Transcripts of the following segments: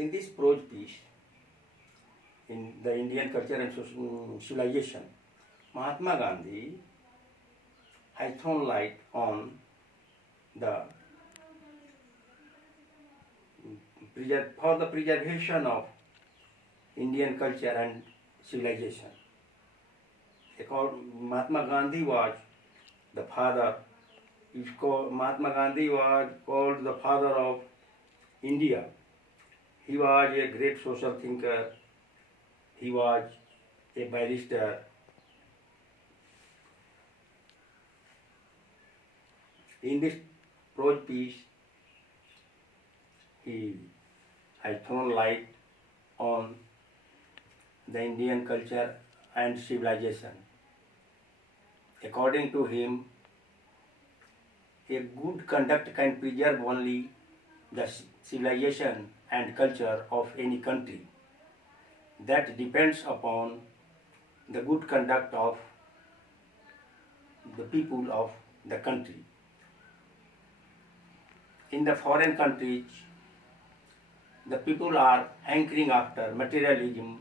In this prose piece, in the Indian culture and civilization, Mahatma Gandhi has thrown light on the for the preservation of Indian culture and civilization. Mahatma Gandhi was the father. Mahatma Gandhi was called the father of India. He was a great social thinker. He was a barrister. In this prose piece, he has thrown light on the Indian culture and civilization. According to him, a good conduct can preserve only the civilization and culture of any country. That depends upon the good conduct of the people of the country. In the foreign countries, the people are hankering after materialism.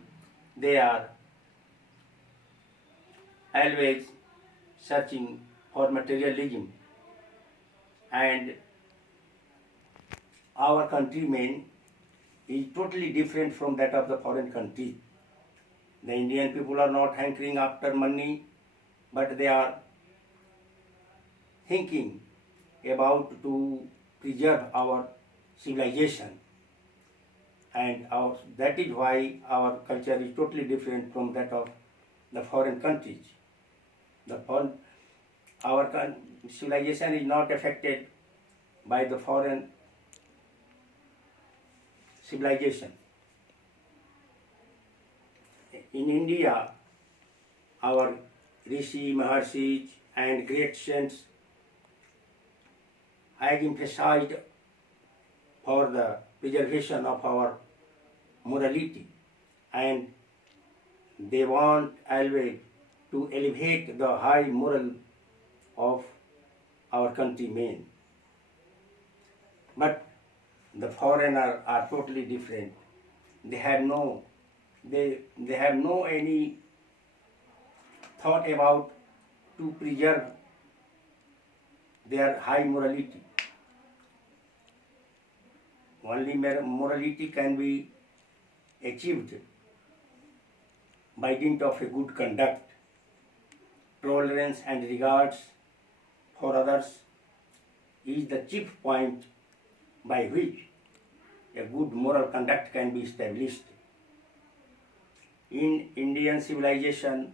They are always searching for materialism, and our countrymen is totally different from that of the foreign country. The Indian people are not hankering after money, but they are thinking about to preserve our civilization, and that is why our culture is totally different from that of the foreign countries. Our civilization is not affected by the foreign civilization. In India, our Rishi, Maharshis and great saints have emphasized for the preservation of our morality, and they want always to elevate the high moral of our countrymen. But the foreigners are totally different. They have no any thought about to preserve their high morality. Only morality can be achieved by dint of a good conduct. Tolerance and regards for others is the chief point by which a good moral conduct can be established. In Indian civilization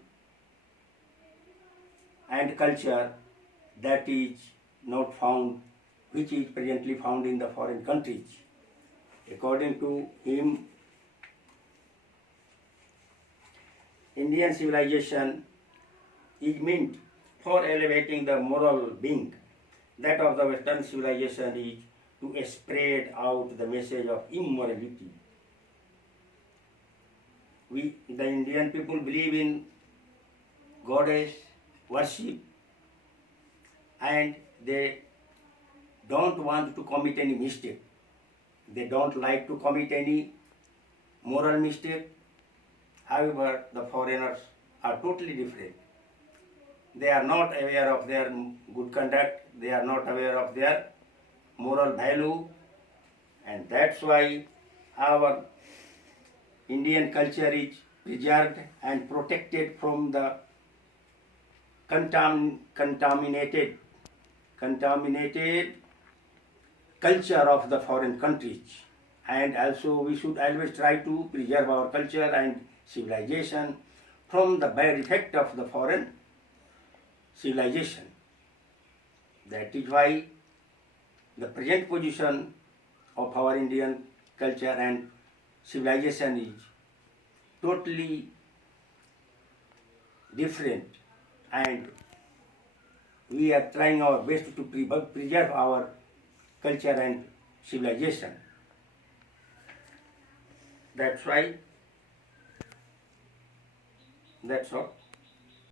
and culture, that is not found, which is presently found in the foreign countries. According to him, Indian civilization is meant for elevating the moral being. That of the Western civilization is to spread out the message of immorality. The Indian people believe in goddess worship, and they don't want to commit any mistake. They don't like to commit any moral mistake. However, the foreigners are totally different. They are not aware of their good conduct. They are not aware of their moral value, and that's why our Indian culture is preserved and protected from the contaminated culture of the foreign countries. And also we should always try to preserve our culture and civilization from the bad effect of the foreign civilization. That is why the present position of our Indian culture and civilization is totally different, and we are trying our best to preserve our culture and civilization. That's why. That's all.